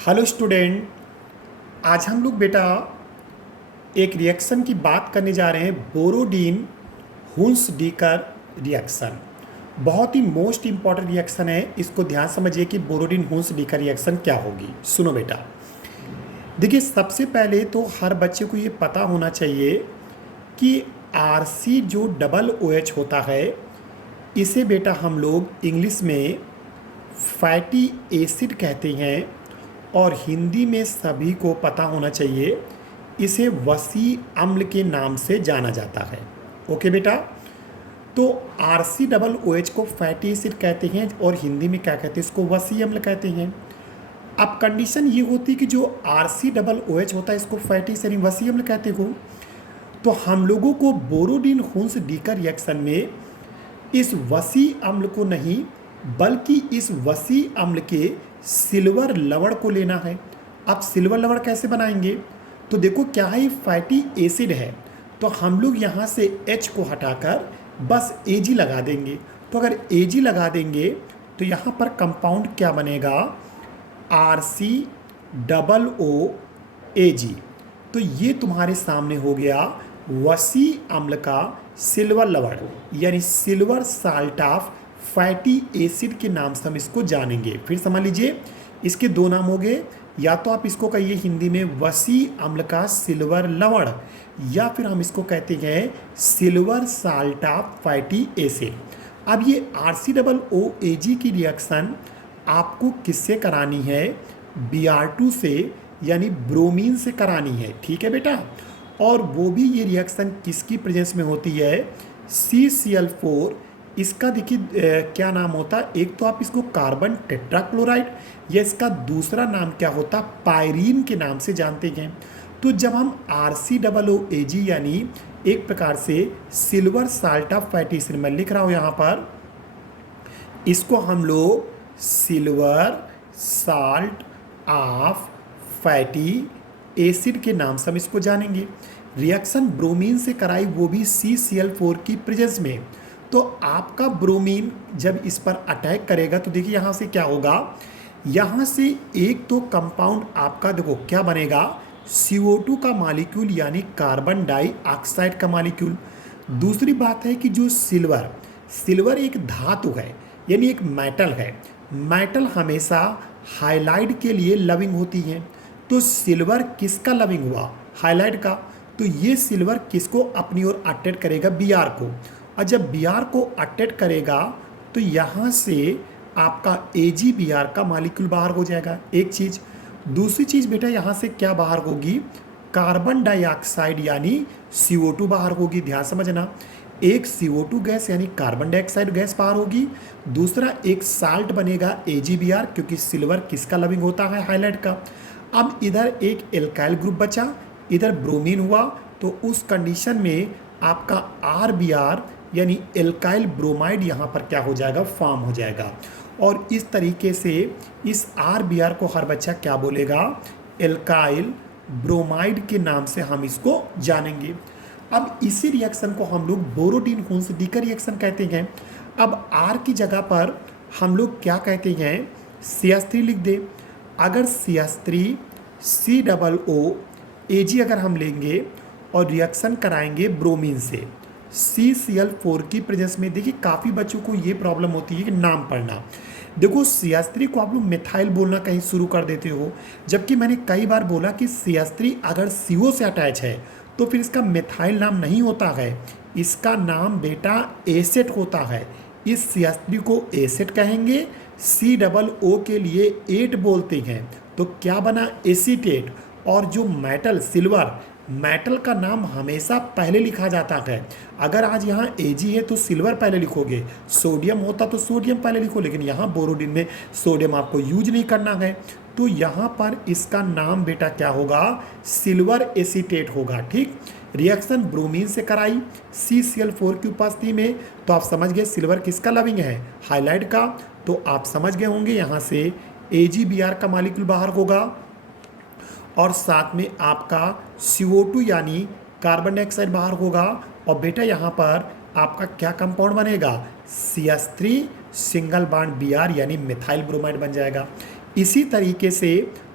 Hello student. आज हम लोग बेटा एक रिएक्शन की बात करने जा रहे हैं, बोरोडीन हुंसडीकर रिएक्शन। बहुत ही मोस्ट इंपॉर्टेंट रिएक्शन है, इसको ध्यान समझिए कि बोरोडीन हुंसडीकर रिएक्शन क्या होगी। सुनो बेटा, देखिए सबसे पहले तो हर बच्चे को ये पता होना चाहिए कि आरसी जो डबल ओ एच होता है, इसे बेटा हम लोग इंग्लिश में फैटी एसिड कहते हैं और हिंदी में सभी को पता होना चाहिए इसे वसी अम्ल के नाम से जाना जाता है। ओके बेटा, तो R C double O H को फैटी एसिड कहते हैं और हिंदी में क्या कहते हैं, इसको वसी अम्ल कहते हैं। अब कंडीशन ये होती है कि जो R C double O H होता है इसको फैटी एसिड वसी अम्ल कहते हो, तो हम लोगों को बोरोडीन हुंसडीकर रिएक्शन में इस वसी अम्ल को नहीं बल्कि इस वसी अम्ल के सिल्वर लवण को लेना है। अब सिल्वर लवण कैसे बनाएंगे, तो देखो क्या है, फैटी एसिड है तो हम लोग यहाँ से H को हटाकर बस Ag लगा देंगे। तो अगर Ag लगा देंगे तो यहाँ पर कंपाउंड क्या बनेगा, RC डबल ओ Ag। तो ये तुम्हारे सामने हो गया वसी अम्ल का सिल्वर लवण, यानी silver salt of fatty acid के नाम से हम इसको जानेंगे। फिर समझ लीजिए, इसके दो नाम हो गए, या तो आप इसको कहिए हिंदी में वसी अम्ल का सिल्वर लवण, या फिर हम इसको कहते हैं silver salt of fatty acid. अब ये RC की रिएक्शन आपको किससे करानी है, Br2 से यानी ब्रोमीन से करानी है। ठीक है बेटा, और वो भी ये रिएक्शन किसकी प्रेजेंस में होती है, CCl4। इसका देखिए क्या नाम होता है, एक तो आप इसको कार्बन टेट्राक्लोराइड या इसका दूसरा नाम क्या होता, पायरीन के नाम से जानते हैं। तो जब हम RCOOAg यानी एक प्रकार से silver salt of fatty acid, मैं लिख रहा हूँ यहाँ पर, इसको हम लोग silver salt of fatty acid के नाम से हम इसको जानेंगे। रिएक्शन ब्रोमीन से कराई, वो भी CCl4 की प्रेजेंस में। तो आपका ब्रोमीन जब इस पर अटैक करेगा तो देखिए यहाँ से क्या होगा, यहाँ से एक तो कंपाउंड आपका देखो क्या बनेगा, CO2 का मॉलिक्यूल यानी कार्बन डाइऑक्साइड का मॉलिक्यूल। दूसरी बात है कि जो सिल्वर एक धातु है यानी एक मेटल है। मेटल हमेशा हाइलाइट के लिए लविंग होती है, तो सिल्वर किसका लविंग हुआ, हाइलाइट का। तो ये सिल्वर किसको अपनी ओर अट्रैक्ट करेगा, Br को, और जब Br को अट्रैक्ट करेगा तो यहाँ से आपका AgBr का मॉलिक्यूल बाहर हो जाएगा, एक चीज़। दूसरी चीज़ बेटा यहाँ से क्या बाहर होगी, कार्बन डाइऑक्साइड यानी CO2 बाहर होगी। ध्यान समझना, एक CO2 गैस यानी कार्बन डाइऑक्साइड गैस बाहर होगी, दूसरा एक साल्ट बनेगा AgBr, क्योंकि सिल्वर किसका लविंग होता है, हाइलाइट का। अब इधर एक एल्काइल ग्रुप बचा, इधर ब्रोमीन हुआ, तो उस कंडीशन में आपका RBr यानी एल्काइल ब्रोमाइड यहाँ पर क्या हो जाएगा, फॉर्म हो जाएगा। और इस तरीके से इस RBr को हर बच्चा क्या बोलेगा, एल्काइल ब्रोमाइड के नाम से हम इसको जानेंगे। अब इसी रिएक्शन को हम लोग बोरोडीन हुंसडीकर रिएक्शन कहते हैं। अब R की जगह पर हम लोग क्या कहते हैं, CH3 लिख दे। अगर CH3 COOAg अगर हम लेंगे और रिएक्शन कराएंगे ब्रोमीन से CCl4 की प्रेजेंस में, देखिए काफ़ी बच्चों को ये प्रॉब्लम होती है कि नाम पढ़ना। देखो CH3 को आप लोग मिथाइल बोलना कहीं शुरू कर देते हो, जबकि मैंने कई बार बोला कि CH3 अगर CO से अटैच है तो फिर इसका मिथाइल नाम नहीं होता है, इसका नाम बेटा एसेट होता है। इस CH3 को एसेट कहेंगे, COO के लिए 8 बोलते हैं, तो क्या बना, एसीटेट। और जो मेटल सिल्वर, मेटल का नाम हमेशा पहले लिखा जाता है। अगर आज यहाँ Ag है तो सिल्वर पहले लिखोगे, सोडियम होता तो सोडियम पहले लिखो, लेकिन यहाँ बोरोडीन में सोडियम आपको यूज नहीं करना है, तो यहाँ पर इसका नाम बेटा क्या होगा, सिल्वर एसीटेट होगा। ठीक, रिएक्शन ब्रोमीन से कराई CCl4 की उपस्थिति में, तो आप समझ गए सिल्वर किसका लविंग है, हाइलाइट का। तो आप समझ गए होंगे यहाँ से AgBr का मॉलिक्यूल बाहर होगा और साथ में आपका CO2 यानी कार्बन डाइऑक्साइड बाहर होगा, और बेटा यहाँ पर आपका क्या कंपाउंड बनेगा, CH3 सिंगल बॉन्ड Br यानी मिथाइल ब्रोमाइड बन जाएगा। इसी तरीके से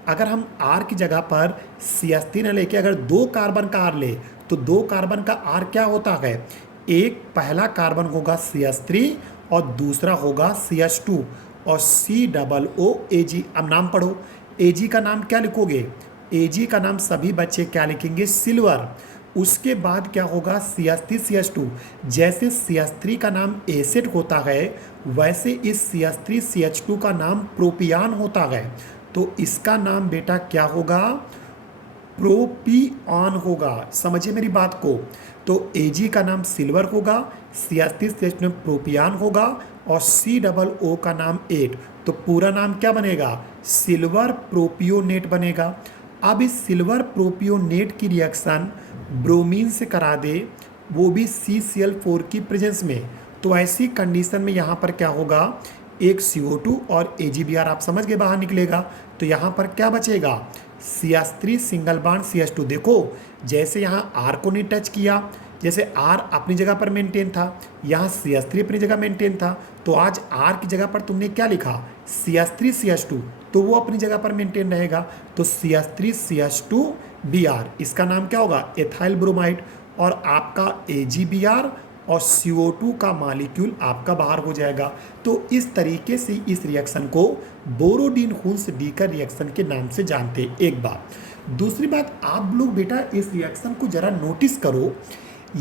अगर हम R की जगह पर CH3 न लेके अगर 2 कार्बन का R ले तो 2 कार्बन का R क्या होता है, एक पहला कार्बन होगा CH3 और दूसरा होगा CH2 और COOAG। अब नाम पढ़ो, Ag का नाम क्या लिखोगे, Ag का नाम सभी बच्चे क्या लिखेंगे, सिल्वर। उसके बाद क्या होगा CH3 CH2, जैसे CH3 का नाम एसिड होता है वैसे इस CH3 CH2 का नाम प्रोपियान होता है, तो इसका नाम बेटा क्या होगा, प्रोपिऑन होगा। समझिए मेरी बात को, तो Ag का नाम सिल्वर होगा, CH3 CH2 में प्रोपियान होगा और COO का नाम 8, तो पूरा नाम क्या बनेगा, सिल्वर प्रोपियोनेट बनेगा। अब इस सिल्वर प्रोपियोनेट की रिएक्शन ब्रोमीन से करा दे, वो भी CCl4 की प्रेजेंस में, तो ऐसी कंडीशन में यहाँ पर क्या होगा, एक CO2 और AgBr आप समझ गए बाहर निकलेगा, तो यहाँ पर क्या बचेगा, CH3 सिंगल बॉन्ड CH2। देखो जैसे यहाँ R को नहीं टच किया, जैसे R अपनी जगह पर मेंटेन था, यहाँ CH3 अपनी जगह मेंटेन था, तो आज R की जगह पर तुमने क्या लिखा, CH3 CH2, तो वो अपनी जगह पर मेंटेन रहेगा, तो CH3 CH2Br, इसका नाम क्या होगा, एथाइल ब्रोमाइड। और आपका AgBr और CO2 का मॉलिक्यूल आपका बाहर हो जाएगा। तो इस तरीके से इस रिएक्शन को बोरोडीन हुन्स डीकर रिएक्शन के नाम से जानते हैं। एक बात, दूसरी बात, आप लोग बेटा इस रिएक्शन को जरा नोटिस करो,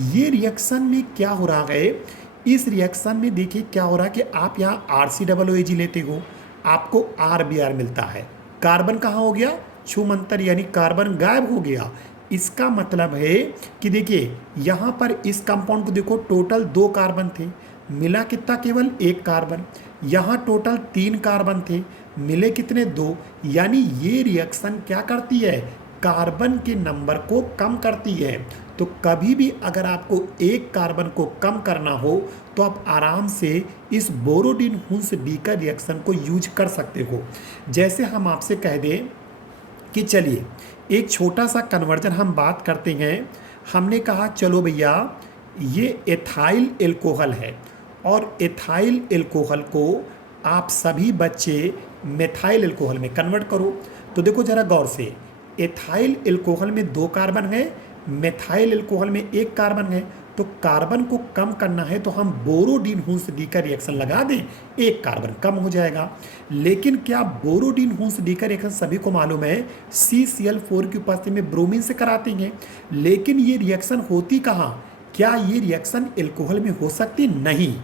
ये रिएक्शन में क्या हो रहा है, इस रिएक्शन में देखिए क्या हो रहा है कि आप यहाँ RCOOAG लेते हो, आपको RBr मिलता है, कार्बन कहाँ हो गया, छूमंतर, यानी कार्बन गायब हो गया। इसका मतलब है कि देखिए यहाँ पर इस कंपाउंड को देखो, टोटल 2 कार्बन थे, मिला कितना, केवल 1 कार्बन। यहाँ टोटल 3 कार्बन थे, मिले कितने, 2। यानी ये रिएक्शन क्या करती है, कार्बन के नंबर को कम करती है। तो कभी भी अगर आपको एक कार्बन को कम करना हो तो आप आराम से इस बोरोडीन हुन्स डीकर रिएक्शन को यूज कर सकते हो। जैसे हम आपसे कह दें कि चलिए एक छोटा सा कन्वर्जन हम बात करते हैं, हमने कहा चलो भैया ये एथाइल एल्कोहल है और एथाइल एल्कोहल को आप सभी बच्चे मेथाइल एल्कोहल में कन्वर्ट करो। तो देखो जरा गौर से, एथाइल एल्कोहल में 2 कार्बन है, मेथाइल एल्कोहल में 1 कार्बन है, तो कार्बन को कम करना है तो हम बोरोडीन हुन्स डीकर रिएक्शन लगा दें, 1 कार्बन कम हो जाएगा। लेकिन क्या बोरोडीन हुन्स डीकर रिएक्शन सभी को मालूम है CCl4 की उपस्थिति में ब्रोमीन से कराते हैं, लेकिन ये रिएक्शन होती कहाँ, क्या ये रिएक्शन एल्कोहल में हो सकती, नहीं,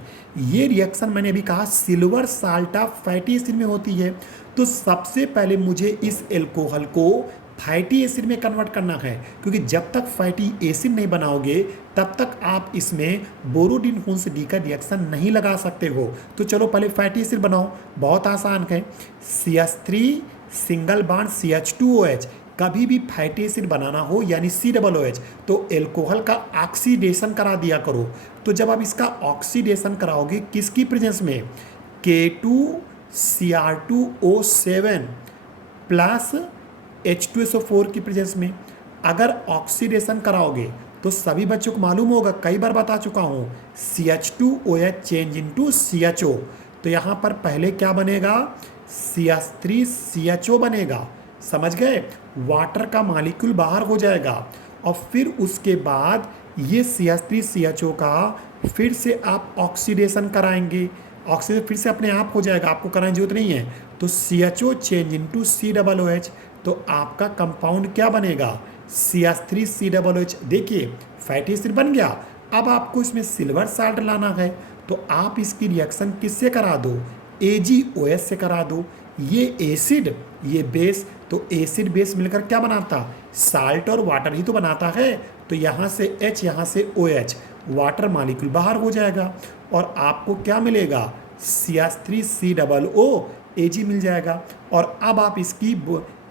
ये रिएक्शन मैंने अभी कहा silver salt of fatty acid में होती है। तो सबसे पहले मुझे इस एल्कोहल को फैटी एसिड में कन्वर्ट करना है, क्योंकि जब तक फैटी एसिड नहीं बनाओगे तब तक आप इसमें बोरोडीन हुन्स डीकर रिएक्शन नहीं लगा सकते हो। तो चलो पहले फैटी एसिड बनाओ, बहुत आसान है, CH3 सिंगल बॉन्ड CH2OH। कभी भी फैटी एसिड बनाना हो यानी COOH तो एल्कोहल का ऑक्सीडेशन करा दिया करो। तो जब आप इसका ऑक्सीडेशन कराओगे किसकी प्रेजेंस में, K2Cr2O7 प्लस H2SO4 की प्रेजेंस में, अगर ऑक्सीडेशन कराओगे तो सभी बच्चों को मालूम होगा, कई बार बता चुका हूँ, CH2OH चेंज इनटू CHO। तो यहाँ पर पहले क्या बनेगा, CH3CHO बनेगा, समझ गए, वाटर का मॉलिक्यूल बाहर हो जाएगा और फिर उसके बाद ये CH3CHO का फिर से आप ऑक्सीडेशन कराएंगे, ऑक्सीजन फिर से अपने आप हो जाएगा, आपको कराने की जरूरत नहीं है। तो CHO चेंज इनटू COOH, तो आपका कंपाउंड क्या बनेगा, CH3COOH। देखिए फैटी एसिड बन गया। अब आपको इसमें सिल्वर साल्ट लाना है, तो आप इसकी रिएक्शन किससे करा दो, AgOH से करा दो। ये एसिड ये बेस, तो एसिड बेस मिलकर क्या बनाता, साल्ट और वाटर ही तो बनाता है। तो यहाँ से H यहाँ से OH, वाटर मॉलिक्यूल बाहर हो जाएगा और आपको क्या मिलेगा, CH3COO मिल जाएगा। और अब आप इसकी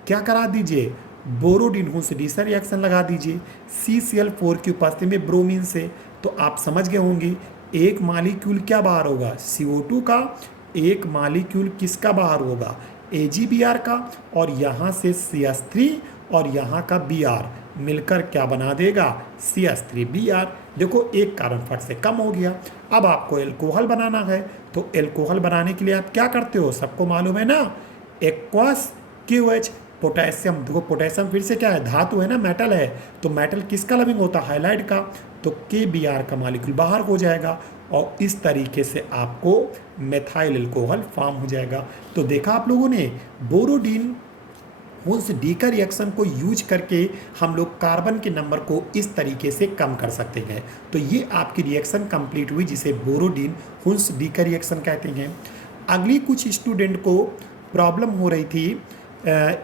क्या करा दीजिए, बोरोडीन हुन्स डीकर रिएक्शन लगा दीजिए CCl4 की उपस्थिति में ब्रोमीन से। तो आप समझ गए होंगे एक मॉलिक्यूल क्या बाहर होगा, CO2 का, एक मॉलिक्यूल किसका बाहर होगा, AgBr का, और यहाँ से CH3 और यहाँ का Br मिलकर क्या बना देगा, CH3Br। देखो एक कार्बन फट से कम हो गया। अब आपको एल्कोहल बनाना है, तो एल्कोहल बनाने के लिए आप क्या करते हो, सबको मालूम है ना, एक्वस KOH। पोटेशियम, देखो पोटेशियम फिर से क्या है, धातु है ना, मेटल है, तो मेटल किसका लविंग होता है, हाइलाइड का, तो KBr का मॉलिक्यूल बाहर हो जाएगा और इस तरीके से आपको मेथाइल अल्कोहल फॉर्म हो जाएगा। तो देखा आप लोगों ने, बोरोडीन हुंस डी का रिएक्शन को यूज करके हम लोग कार्बन के नंबर को इस तरीके से कम कर सकते हैं। तो ये आपकी रिएक्शन कंप्लीट हुई, जिसे बोरोडीन हुंस डी का रिएक्शन कहते हैं। अगली कुछ स्टूडेंट को प्रॉब्लम हो रही थी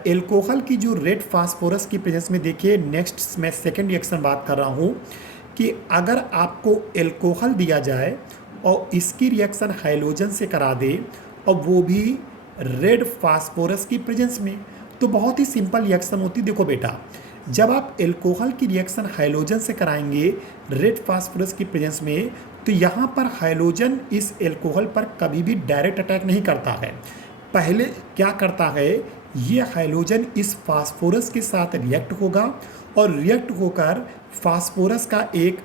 एल्कोहल की जो रेड फास्फोरस की प्रेजेंस में। देखिए नेक्स्ट मैं सेकेंड रिएक्शन बात कर रहा हूँ कि अगर आपको एल्कोहल दिया जाए और इसकी रिएक्शन हाइलोजन से करा दे और वो भी रेड फास्फोरस की प्रेजेंस में, तो बहुत ही सिंपल रिएक्शन होती। देखो बेटा, जब आप एल्कोहल की रिएक्शन हाइलोजन से कराएंगे रेड फास्फोरस की प्रेजेंस में, तो यहाँ पर हाइलोजन इस एल्कोहल पर कभी भी डायरेक्ट अटैक नहीं करता है। पहले क्या करता है, ये हाइलोजन इस फास्फोरस के साथ रिएक्ट होगा और रिएक्ट होकर फास्फोरस का एक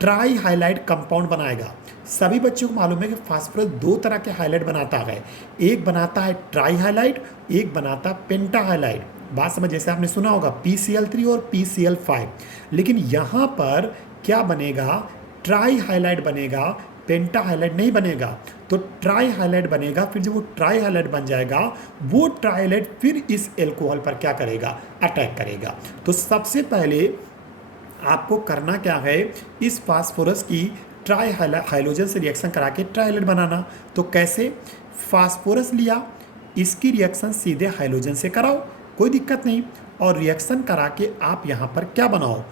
ट्राई हाइलाइट कंपाउंड बनाएगा। सभी बच्चों को मालूम है कि फास्फोरस दो तरह के हाइलाइट बनाता है, एक बनाता है ट्राई हाइलाइट, एक बनाता है पेंटा हाइलाइट। बात समझ, जैसे आपने सुना होगा PCl3 और PCl5, लेकिन यहाँ पर क्या बनेगा, ट्राई हाइलाइट बनेगा, पेंटा हाइलाइट नहीं बनेगा। तो ट्राई हाइलाइट बनेगा, फिर जब वो ट्राई हाइलाइट बन जाएगा, वो ट्राई हाइलाइट फिर इस एल्कोहल पर क्या करेगा, अटैक करेगा। तो सबसे पहले आपको करना क्या है, इस फास्फोरस की ट्राई हाइलोजन से रिएक्शन करा के ट्राई हाइलाइट बनाना। तो कैसे, फास्फोरस लिया, इसकी रिएक्शन सीधे हाइलोजन से कराओ, कोई दिक्कत नहीं, और रिएक्शन करा के आप यहाँ पर क्या बनाओ,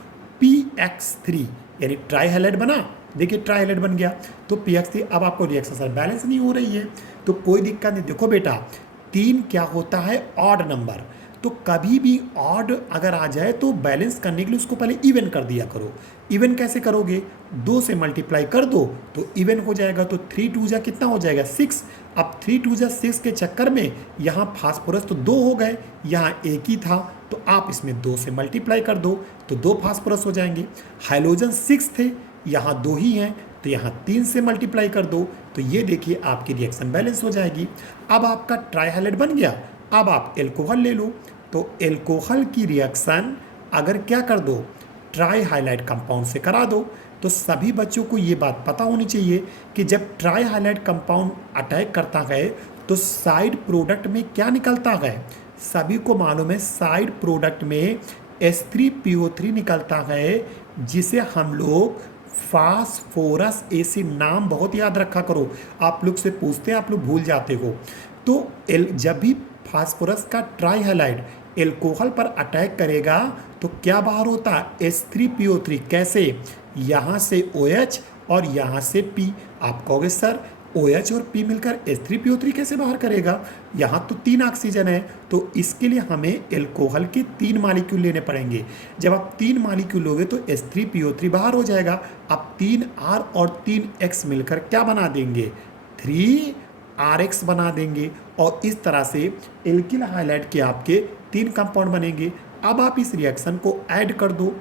PX3 यानी ट्राई हाइलाइट बना। देखिए ट्राई हाइलाइट बन गया, तो PX3। अब आपको रिएक्शन सर बैलेंस नहीं हो रही है, तो कोई दिक्कत नहीं। देखो बेटा, 3 क्या होता है, ऑड नंबर, तो कभी भी ऑड अगर आ जाए तो बैलेंस करने के लिए उसको पहले इवन कर दिया करो। इवन कैसे करोगे, 2 से मल्टीप्लाई कर दो तो इवन हो जाएगा। तो 3 2 जा कितना हो जाएगा, 6। अब 3 2 जा 6 के चक्कर में यहाँ फास्फोरस तो 2 हो गए, यहाँ एक ही था, तो आप इसमें 2 से मल्टीप्लाई कर दो तो 2 फास्फोरस हो जाएंगे। हाइलोजन 6 थे, यहाँ 2 ही हैं, तो यहाँ 3 से मल्टीप्लाई कर दो, तो ये देखिए आपकी रिएक्शन बैलेंस हो जाएगी। अब आपका ट्राई हाइलाइट बन गया। अब आप एल्कोहल ले लो, तो एल्कोहल की रिएक्शन अगर क्या कर दो, ट्राई हाइलाइट कंपाउंड से करा दो। तो सभी बच्चों को ये बात पता होनी चाहिए कि जब ट्राई हाइलाइट कंपाउंड अटैक करता है तो साइड प्रोडक्ट में क्या निकलता है, सभी को मालूम है, साइड प्रोडक्ट में H3PO3 निकलता है, जिसे हम लोग फास्फोरस एसिड, नाम बहुत याद रखा करो, आप लोग से पूछते हैं आप लोग भूल जाते हो। तो जब भी फास्फोरस का ट्राई हाइलाइट एल्कोहल पर अटैक करेगा तो क्या बाहर होता है, H3PO3। कैसे, यहाँ से OH और यहाँ से P। आप कहोगे सर OH और P मिलकर H3PO3 कैसे बाहर करेगा, यहाँ तो 3 ऑक्सीजन है, तो इसके लिए हमें एल्कोहल के 3 मॉलिक्यूल लेने पड़ेंगे। जब आप 3 मॉलिक्यूल लोगे तो H3PO3 बाहर हो जाएगा। अब 3R और 3X मिलकर क्या बना देंगे, 3RX बना देंगे, और इस तरह से एल्किल हाइलाइट के आपके 3 कंपाउंड बनेंगे। अब आप इस रिएक्शन को ऐड कर दो,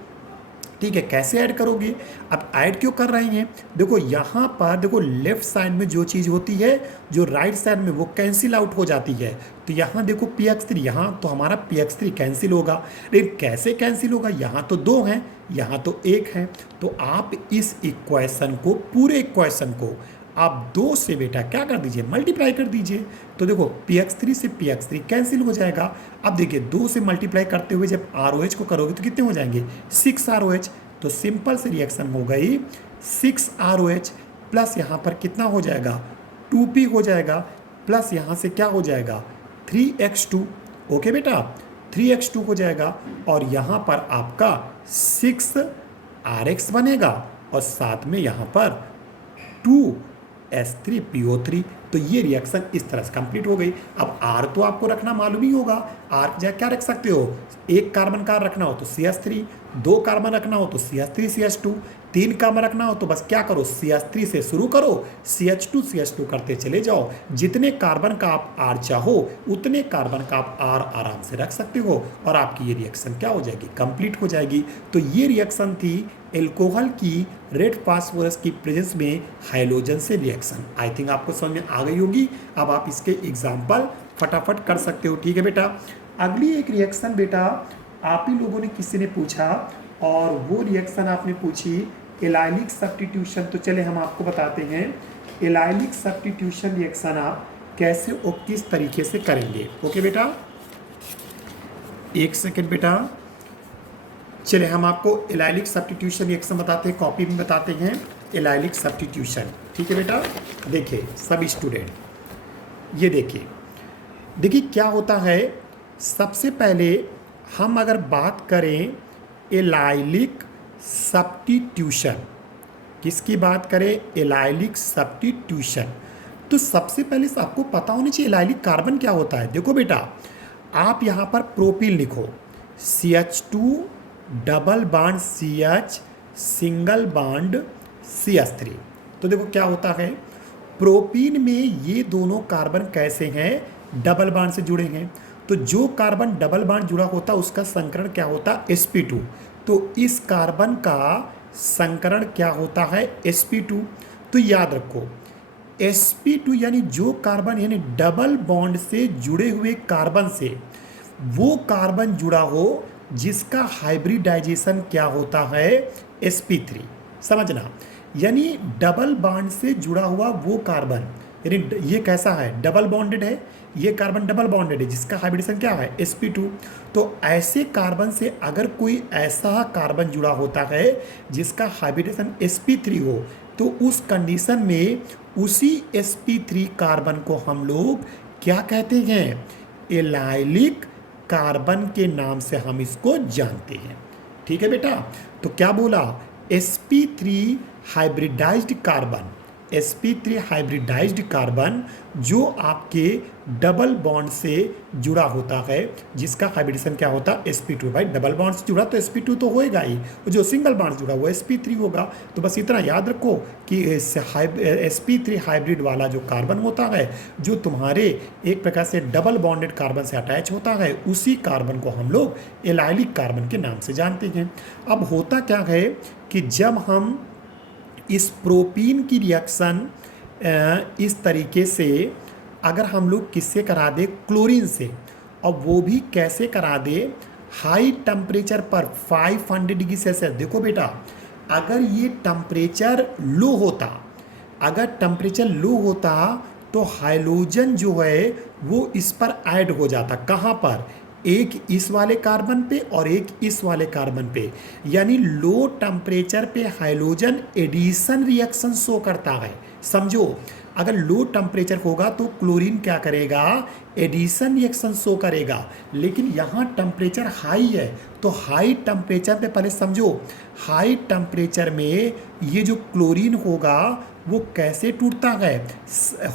ठीक है। कैसे ऐड करोगे, अब ऐड क्यों कर रहे हैं, देखो यहाँ पर देखो लेफ्ट साइड में जो चीज़ होती है, जो राइट साइड में वो कैंसिल आउट हो जाती है। तो यहाँ देखो PX3, यहाँ तो हमारा PX3 कैंसिल होगा, लेकिन कैसे कैंसिल होगा, यहाँ तो 2 हैं, यहाँ तो 1 है। तो आप इस इक्वेशन को, पूरे इक्वेशन को आप 2 से बेटा क्या कर दीजिए, मल्टीप्लाई कर दीजिए। तो देखो PX3 से PX3 कैंसिल हो जाएगा। अब देखिए 2 से मल्टीप्लाई करते हुए जब ROH को करोगे तो कितने हो जाएंगे, 6 ROH। तो सिंपल से रिएक्शन हो गई 6 ROH प्लस यहाँ पर कितना हो जाएगा, 2P हो जाएगा, प्लस यहाँ से क्या हो जाएगा, 3X2। ओके बेटा, 3X2 हो जाएगा, और यहाँ पर आपका 6RX बनेगा, और साथ में यहाँ पर 2H3PO3। तो ये रिएक्शन इस तरह से कंप्लीट हो गई। अब R तो आपको रखना मालूम ही होगा, R की जगह क्या रख सकते हो, 1 कार्बन का रखना हो तो CH3, 2 कार्बन रखना हो तो CH3CH2, 3 कार्बन रखना हो तो बस क्या करो, CH3 से शुरू करो, CH2 करते चले जाओ। जितने कार्बन का आप R चाहो उतने कार्बन का आप R आराम से रख सकते हो, और आपकी ये रिएक्शन क्या हो जाएगी, कंप्लीट हो जाएगी। तो ये रिएक्शन थी एल्कोहल की रेड फास्फोरस की प्रेजेंस में हाइलोजन से रिएक्शन। आई थिंक आपको समझ में आ गई होगी। अब आप इसके एग्जाम्पल फटाफट कर सकते हो, ठीक है बेटा। अगली एक रिएक्शन बेटा आप ही लोगों ने किसी ने पूछा, और वो रिएक्शन आपने पूछी एलाइलिक सब्स्टिट्यूशन। तो चले हम आपको बताते हैं एलाइलिक सब्स्टिट्यूशन रिएक्शन आप कैसे और किस तरीके से करेंगे। ओके बेटा, एक सेकेंड बेटा। चले हम आपको एलाइलिक सब्स्टिट्यूशन रिएक्शन बताते हैं, कॉपी में बताते हैं एलाइलिक सब्स्टिट्यूशन। ठीक है बेटा, देखिए सब स्टूडेंट ये देखिए क्या होता है। सबसे पहले हम अगर बात करें एलाइलिक सब्स्टिट्यूशन, किसकी बात करें, एलाइलिक सब्स्टिट्यूशन, तो सबसे पहले आपको पता होनी चाहिए एलाइलिक कार्बन क्या होता है। देखो बेटा, आप यहाँ पर प्रोपिल लिखो, CH2 डबल बाड CH सिंगल बाड CH3। तो देखो क्या होता है, प्रोपीन में ये दोनों कार्बन कैसे हैं, डबल बाड से जुड़े हैं। तो जो कार्बन डबल बाड जुड़ा होता है उसका संकरण क्या होता है, sp2। तो इस कार्बन का संकरण क्या होता है, sp2। तो याद रखो sp2 यानी जो कार्बन यानी डबल बॉन्ड से जुड़े हुए कार्बन से वो कार्बन जुड़ा हो जिसका हाइब्रिडाइजेशन क्या होता है, sp3। समझना, यानी डबल बॉन्ड से जुड़ा हुआ वो कार्बन, यानी ये कैसा है, डबल बॉन्डेड है, ये कार्बन डबल बॉन्डेड है जिसका हाइब्रिडेशन क्या है, sp2। तो ऐसे कार्बन से अगर कोई ऐसा कार्बन जुड़ा होता है जिसका हाइब्रिडेशन sp3 हो, तो उस कंडीशन में उसी sp3 कार्बन को हम लोग क्या कहते हैं, एलाइलिक कार्बन के नाम से हम इसको जानते हैं। ठीक है बेटा, तो क्या बोला, sp3 hybridised carbon, sp3 hybridised carbon जो आपके डबल बॉन्ड से जुड़ा होता है जिसका हाइब्रिडेशन क्या होता है, sp2। भाई डबल बॉन्ड से जुड़ा तो sp2 तो होएगा ही, जो सिंगल बॉन्ड से जुड़ा वो sp3 होगा। तो बस इतना याद रखो कि sp3 हाइब्रिड वाला जो कार्बन होता है जो तुम्हारे एक प्रकार से डबल बॉन्डेड कार्बन से अटैच होता है, उसी कार्बन को हम लोग एलाइलिक कार्बन के नाम से जानते हैं। अब होता क्या है कि जब हम इस प्रोपीन की रिएक्शन इस तरीके से अगर हम लोग किससे करा दे, क्लोरीन से, और वो भी कैसे करा दे, हाई टेम्परेचर पर 500 डिग्री सेल्सियस। देखो बेटा, अगर ये टेम्परेचर लो होता, अगर टेम्परेचर लो होता तो हाइड्रोजन जो है वो इस पर ऐड हो जाता, कहाँ पर, एक इस वाले कार्बन पे और एक इस वाले कार्बन पे, यानी लो टेम्परेचर पे हाइड्रोजन एडिशन रिएक्शन शो करता है। समझो, अगर लो टेम्परेचर होगा तो क्लोरीन क्या करेगा, एडिशन रिएक्शन शो करेगा, लेकिन यहाँ टेम्परेचर हाई है तो हाई टेम्परेचर पे पहले समझो, हाई टेम्परेचर में ये जो क्लोरीन होगा वो कैसे टूटता है,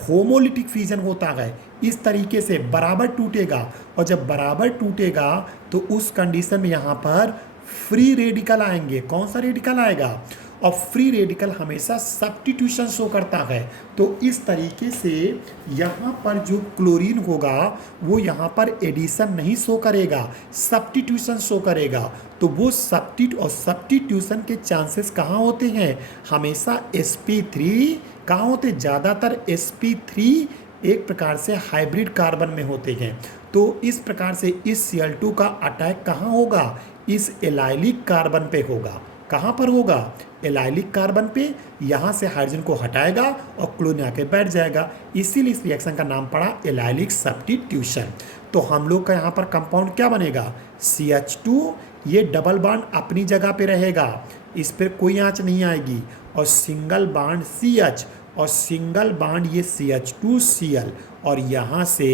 होमोलिटिक फ्यूजन होता है, इस तरीके से बराबर टूटेगा, और जब बराबर टूटेगा तो उस कंडीशन में यहाँ पर फ्री रेडिकल आएंगे। कौन सा रेडिकल आएगा, और फ्री रेडिकल हमेशा सब्स्टिट्यूशन शो करता है। तो इस तरीके से यहाँ पर जो क्लोरीन होगा वो यहाँ पर एडिशन नहीं शो करेगा, सब्स्टिट्यूशन शो करेगा। तो वो सब्स्टिट्यूशन के चांसेस कहाँ होते हैं, हमेशा sp3 कहाँ होते, ज़्यादातर sp3 एक प्रकार से हाइब्रिड कार्बन में होते हैं। तो इस प्रकार से इस Cl2 का अटैक कहाँ होगा, इस एलाइलिक कार्बन पे होगा। कहाँ पर होगा, एलाइलिक कार्बन पे। यहाँ से हाइड्रोजन को हटाएगा और क्लोरीन आके बैठ जाएगा, इसीलिए इस रिएक्शन का नाम पड़ा एलाइलिक सब्स्टिट्यूशन। तो हम लोग का यहाँ पर कंपाउंड क्या बनेगा, CH2, ये डबल बॉन्ड अपनी जगह पे रहेगा, इस पर कोई आंच नहीं आएगी, और सिंगल बॉन्ड CH, और सिंगल बॉन्ड ये CH2Cl, और यहाँ से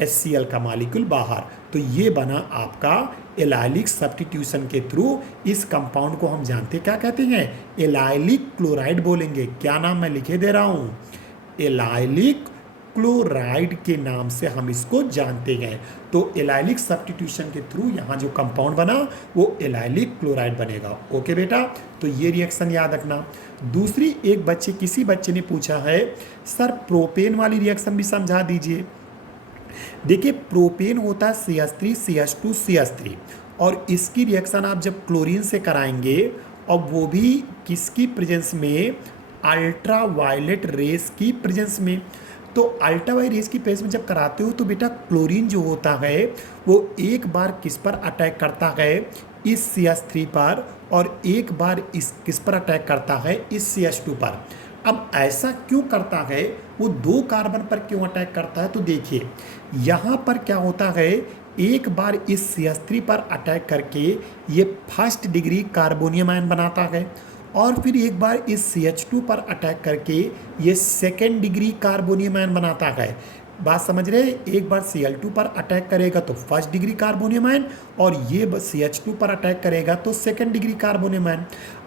HCl का मॉलिक्यूल बाहर। तो ये बना आपका एलाइलिक सब्स्टिट्यूशन के थ्रू। इस कंपाउंड को हम जानते क्या कहते हैं, एलाइलिक क्लोराइड बोलेंगे। क्या नाम मैं लिखे दे रहा हूँ, एलाइलिक क्लोराइड के नाम से हम इसको जानते हैं। तो एलाइलिक सब्स्टिट्यूशन के थ्रू यहाँ जो कंपाउंड बना वो एलाइलिक क्लोराइड बनेगा। ओके बेटा, तो ये रिएक्शन याद रखना। दूसरी, एक बच्चे किसी बच्चे ने पूछा है सर प्रोपेन वाली रिएक्शन भी समझा दीजिए। देखिए, प्रोपेन होता है CH3 CH2 CH3, और इसकी रिएक्शन आप जब क्लोरीन से कराएंगे, और वो भी किसकी प्रेजेंस में, अल्ट्रा वायलेट रेस की प्रेजेंस में। तो अल्ट्रावायलेट की प्रेजेंस में जब कराते हो तो बेटा क्लोरीन जो होता है वो एक बार किस पर अटैक करता है, इस CH3 पर, और एक बार इस किस पर अटैक करता है, इस CH2 पर। अब ऐसा क्यों करता है, वो 2 कार्बन पर क्यों अटैक करता है, तो देखिए यहाँ पर क्या होता है, एक बार इस CH3 पर अटैक करके ये फर्स्ट डिग्री कार्बोनियम आयन बनाता है, और फिर एक बार इस CH2 पर अटैक करके ये सेकेंड डिग्री कार्बोनियम आयन बनाता है। बात समझ रहे हैं, एक बार Cl2 पर अटैक करेगा तो फर्स्ट डिग्री कार्बोनियम आयन, और ये CH2 पर अटैक करेगा तो सेकेंड डिग्री कार्बोनियम आयन।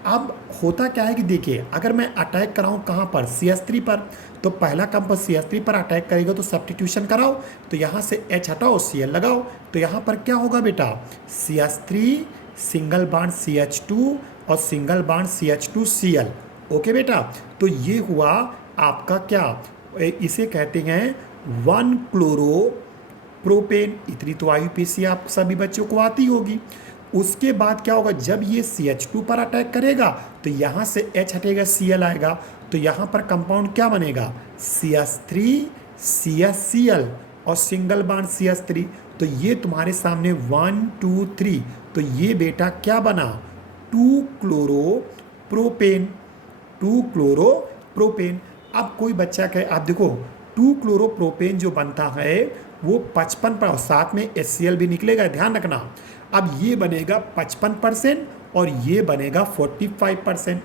अब होता क्या है कि देखिए, अगर मैं अटैक कराऊं कहाँ पर, CH3 पर, तो पहला कंपाउंड CH3 पर अटैक करेगा तो सब्स्टिट्यूशन कराओ, तो यहाँ से H हटाओ, Cl लगाओ, तो यहाँ पर क्या होगा बेटा, CH3 सिंगल बॉन्ड CH2 और सिंगल बॉन्ड CH2Cl। ओके बेटा, तो ये हुआ आपका क्या, इसे कहते हैं 1 क्लोरो प्रोपेन। इतनी तो IUPAC आप सभी बच्चों को आती होगी। उसके बाद क्या होगा, जब ये CH2 पर अटैक करेगा तो यहाँ से H हटेगा, Cl आएगा, तो यहाँ पर कंपाउंड क्या बनेगा, CH3 CHCl और सिंगल बॉन्ड CH3। तो ये तुम्हारे सामने 1 2 3, तो ये बेटा क्या बना, 2 क्लोरो प्रोपेन, 2 क्लोरो प्रोपेन। अब कोई बच्चा कहे, आप देखो 2 क्लोरो प्रोपेन जो बनता है वो 55 पर, साथ में HCl भी निकलेगा, ध्यान रखना। अब ये बनेगा 55% और ये बनेगा 45%।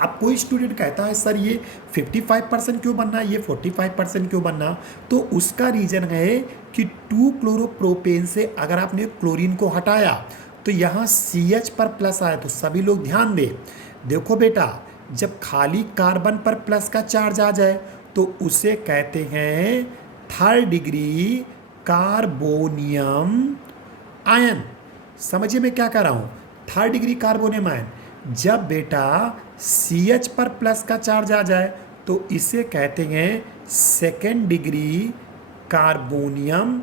अब कोई स्टूडेंट कहता है सर ये 55% क्यों बनना, ये 45% क्यों बनना, तो उसका रीज़न है कि 2 क्लोरोप्रोपेन से अगर आपने क्लोरीन को हटाया तो यहाँ CH पर प्लस आया, तो सभी लोग ध्यान दें। देखो बेटा, जब खाली कार्बन पर प्लस का चार्ज आ जाए तो उसे कहते हैं थर्ड डिग्री कार्बोनियम आयन। समझिए मैं क्या कर रहा हूँ, थर्ड डिग्री कार्बोनियम आयन। जब बेटा CH पर प्लस का चार्ज आ जाए तो इसे कहते हैं सेकेंड डिग्री कार्बोनियम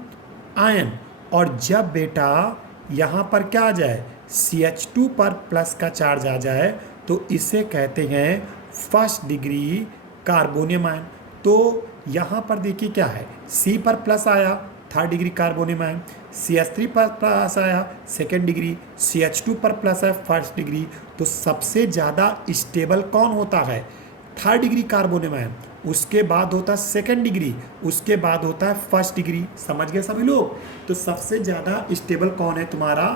आयन, और जब बेटा यहाँ पर क्या आ जाए, CH2 पर प्लस का चार्ज आ जाए तो इसे कहते हैं फर्स्ट डिग्री कार्बोनियम आयन। तो यहाँ पर देखिए क्या है, C पर प्लस आया third degree carbonium ion, CH3 पर प्लस आया सेकेंड डिग्री, CH2 पर प्लस आया फर्स्ट डिग्री। तो सबसे ज़्यादा स्टेबल कौन होता है, थर्ड डिग्री कार्बोनियम आयन, उसके बाद होता है सेकेंड डिग्री, उसके बाद होता है फर्स्ट डिग्री। समझ गए सभी लोग, तो सबसे ज़्यादा स्टेबल कौन है तुम्हारा,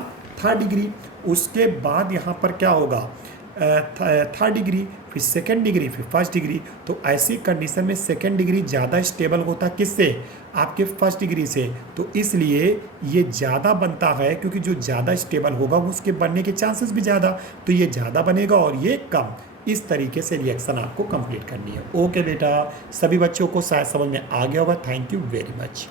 थर्ड डिग्री। उसके बाद यहाँ पर क्या होगा, थर्ड डिग्री, फिर सेकेंड डिग्री, फिर फर्स्ट डिग्री। तो ऐसी कंडीशन में सेकेंड डिग्री ज़्यादा स्टेबल होता किससे, आपके फर्स्ट डिग्री से। तो इसलिए ये ज़्यादा बनता है, क्योंकि जो ज़्यादा स्टेबल होगा उसके बनने के चांसेस भी ज़्यादा, तो ये ज़्यादा बनेगा और ये कम। इस तरीके से रिएक्शन आपको कंप्लीट करनी है। ओके बेटा, सभी बच्चों को शायद समझ में आ गया होगा। Thank you very much.